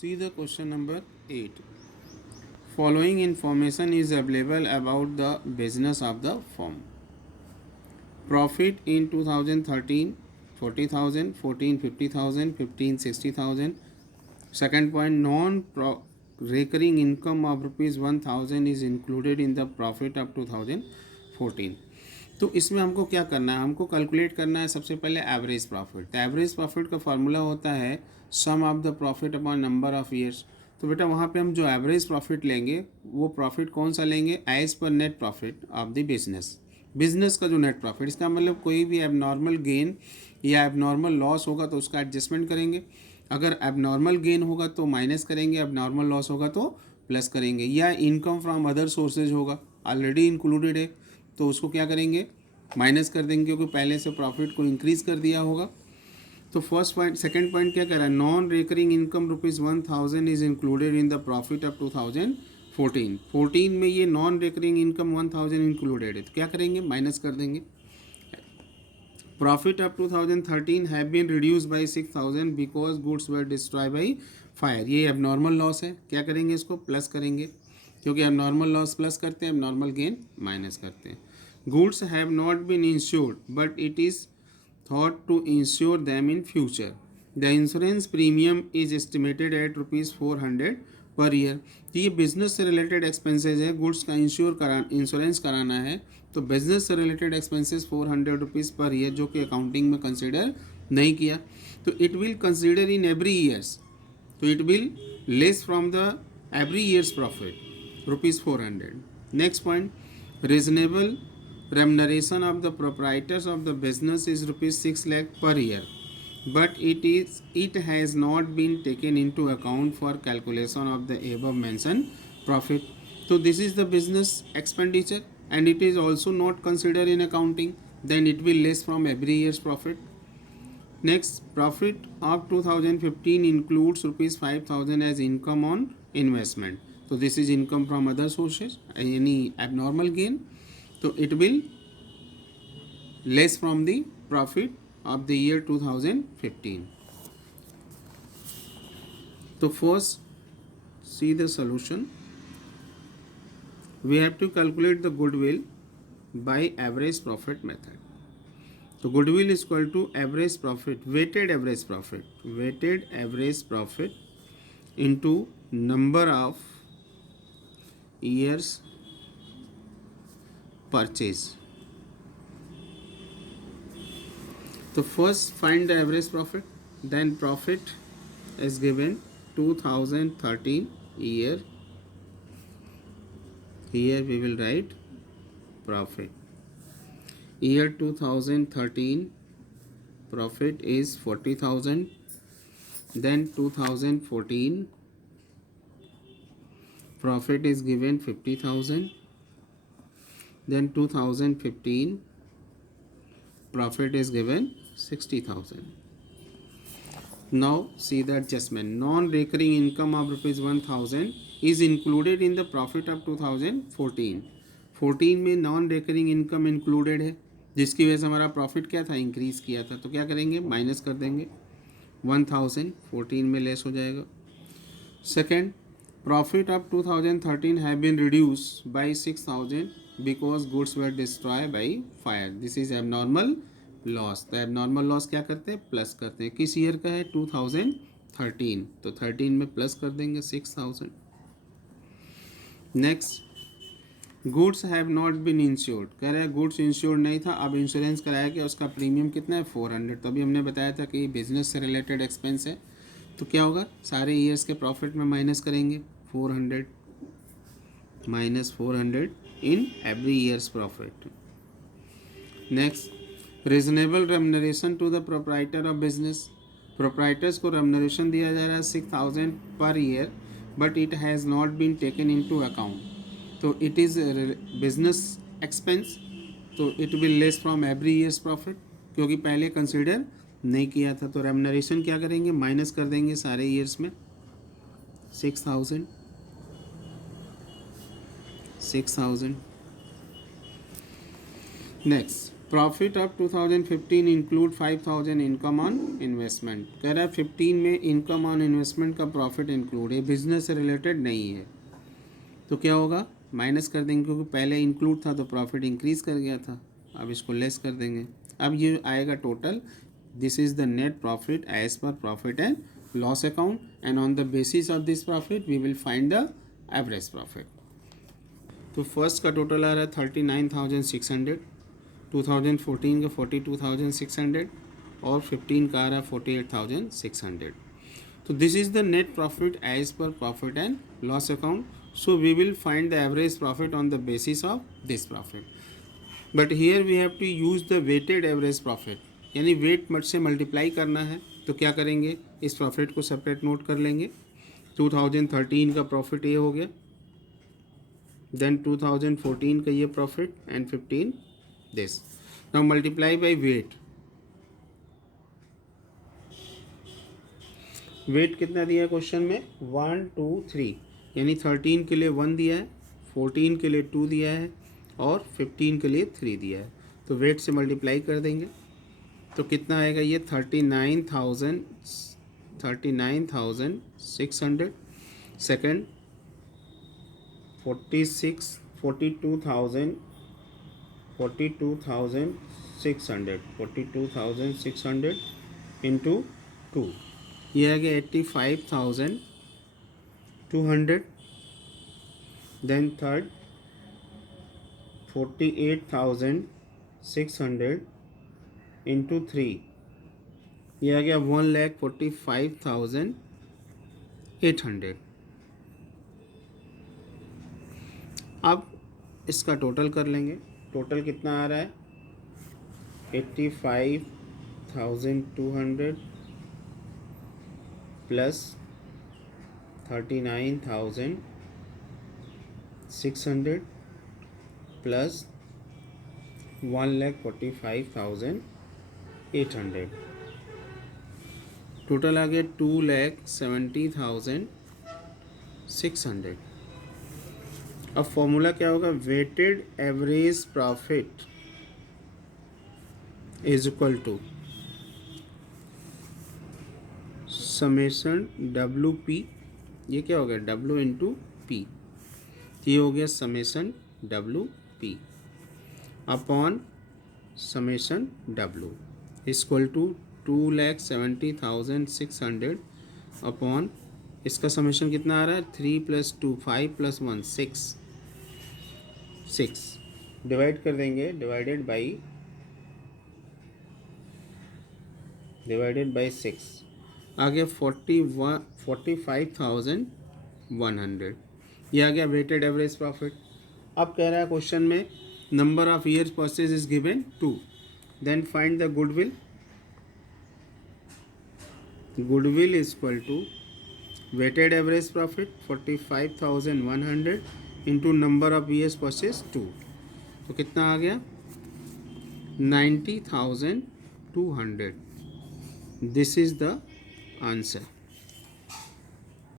See the question number 8. Following information is available about the business of the firm. Profit in 2013 40,000, 14 50,000, 15 60,000. Second point, non-recurring income of rupees 1,000 is included in the profit of 2014. तो इसमें हमको क्या करना है, हमको calculate करना है सबसे पहले एवरेज प्रॉफिट। तो एवरेज प्रॉफिट का फार्मूला होता है sum of the profit upon number of years. तो बेटा वहाँ पे हम जो एवरेज प्रॉफिट लेंगे वो प्रॉफिट कौन सा लेंगे, as per net profit of the business का जो नेट प्रॉफिट, इसका मतलब कोई भी एबनॉर्मल गेन या एबनॉर्मल लॉस होगा तो उसका एडजस्टमेंट करेंगे। अगर एबनॉर्मल गेन होगा तो माइनस करेंगे, एबनॉर्मल लॉस होगा तो प्लस करेंगे। या इनकम फ्रॉम अदर सोर्सेज होगा, ऑलरेडी इंक्लूडेड है तो उसको क्या करेंगे, माइनस कर देंगे क्योंकि पहले से प्रॉफिट को इंक्रीज कर दिया होगा। तो फर्स्ट पॉइंट, सेकंड पॉइंट क्या कर रहा है, non recurring income rupees 1,000 is included in the profit of 2014 में ये नॉन रिकरिंग इनकम 1,000 इंक्लूडेड है तो क्या करेंगे, माइनस कर देंगे। Profit of 2013 have been reduce by 6,000 because goods were destroy by fire. ये एबनॉर्मल लॉस है, क्या करेंगे, इसको प्लस करेंगे क्योंकि एबनॉर्मल लॉस प्लस करते हैं, एबनॉर्मल गेन माइनस करते हैं। Goods have not been insured but it is thought to insure them in future. The insurance premium is estimated at ₹400 per year. तो ये बिजनेस से रिलेटेड एक्सपेंसेस है, goods का insurance कराना है तो बिजनेस से रिलेटेड एक्सपेंसेस ₹400 पर ईयर जो कि अकाउंटिंग में कंसिडर नहीं किया। तो it will consider in every years, तो it will less from the every years profit ₹400। Next point, reasonable remuneration of the proprietors of the business is ₹6 lakh per year, but it has not been taken into account for calculation of the above mentioned profit. So this is the business expenditure and it is also not considered in accounting, then it will less from every year's profit. Next, profit of 2015 includes ₹5,000 as income on investment. So this is income from other sources, any abnormal gain, तो it will less from the profit of the year 2015. तो first see the solution. We have to calculate the goodwill by average profit method. तो goodwill is equal to average profit, weighted average profit into number of years purchase. तो first find the average profit, then profit is given 2013 year, here we will write profit year 2013 profit is 40,000, then 2014 profit is given 50,000, then 2015 profit is given 60,000. Now see the adjustment. Non-recurring income of ₹1,000 is included in the profit of 2014. 14 में non recurring income included है जिसकी वजह से हमारा profit क्या था, increase किया था। तो क्या करेंगे, माइनस कर देंगे, 1,000 14 में लेस हो जाएगा। Second, profit of 2013 have been reduce by 6,000 because goods were destroyed by fire. This is abnormal loss. तो abnormal loss क्या करते हैं, प्लस करते हैं। किस ईयर का है, 2013, तो 13 में प्लस कर देंगे 6,000। Next, goods have not been insured, कह रहे हैं गुड्स इंश्योर्ड नहीं था, अब इंश्योरेंस कराया गया, उसका प्रीमियम कितना है, 400। तो अभी हमने बताया था कि बिजनेस से रिलेटेड एक्सपेंस है तो क्या होगा, सारे ईयर्स के प्रॉफिट में माइनस करेंगे, 400 minus 400 in every year's profit. Next, reasonable remuneration to the proprietor of business. Proprietors को remuneration दिया जा रहा है 6,000 per year, but it has not been taken into account. तो it is business expense, तो it will less from every year's profit क्योंकि पहले consider नहीं किया था। तो remuneration क्या करेंगे, माइनस कर देंगे सारे ईयर्स में, 6,000। Next, profit of 2015 include 5000 income on investment. कह रहा है 15 में इनकम ऑन इन्वेस्टमेंट का प्रॉफिट इंक्लूड है, बिजनेस से रिलेटेड नहीं है, तो क्या होगा, माइनस कर देंगे, क्योंकि पहले इंक्लूड था तो प्रॉफिट इंक्रीज कर गया था, अब इसको लेस कर देंगे। अब ये आएगा total, this is the net profit as per profit and loss account, and on the basis of this profit we will find the average profit. तो फर्स्ट का टोटल आ रहा है 39,600, 2014 का 42,600 और 15 का आ रहा है 48,600। तो this is the net profit as per profit and loss account, so we will find the average profit on the basis of this profit, but here we have to use the weighted average profit, यानी wait से multiply करना है। तो क्या करेंगे, इस profit को separate note कर लेंगे। 2013 का प्रॉफिट ये हो गया, देन 2014 का ये profit and 15 this. Now multiply by weight. Weight कितना दिया है क्वेश्चन में, 1 2 3, यानी 13 के लिए 1 दिया है, 14 के लिए 2 दिया है और 15 के लिए 3 दिया है। तो वेट से मल्टीप्लाई कर देंगे तो कितना आएगा, ये 39,600, सेकंड 42,600 इंटू 2, ये आ गया 85,200, देन थर्ड 48,600 इंटू 3, ये आ गया 1,45,800। अब इसका टोटल कर लेंगे, टोटल कितना आ रहा है, 85,200 प्लस 39,600 प्लस 1,45,800, टोटल आ गया 2,70,600। अब फॉर्मूला क्या होगा, weighted average profit is equal to summation W P, ये क्या हो गया, डब्ल्यू इंटू पी, ये हो गया summation W P upon summation W equal to 2,70,600 upon इसका समेशन कितना आ रहा है, 3 + 2 5 + 1 6 डिवाइड कर देंगे, डिवाइडेड बाई 6 आ गया 45,100, ये आ गया वेटेड एवरेज प्रॉफिट। अब कह रहा है क्वेश्चन में number of years purchase is given 2, then find the goodwill. Goodwill is equal to weighted average profit 45,100 into number of years purchase 2, तो कितना आ गया 90,200। This is the answer.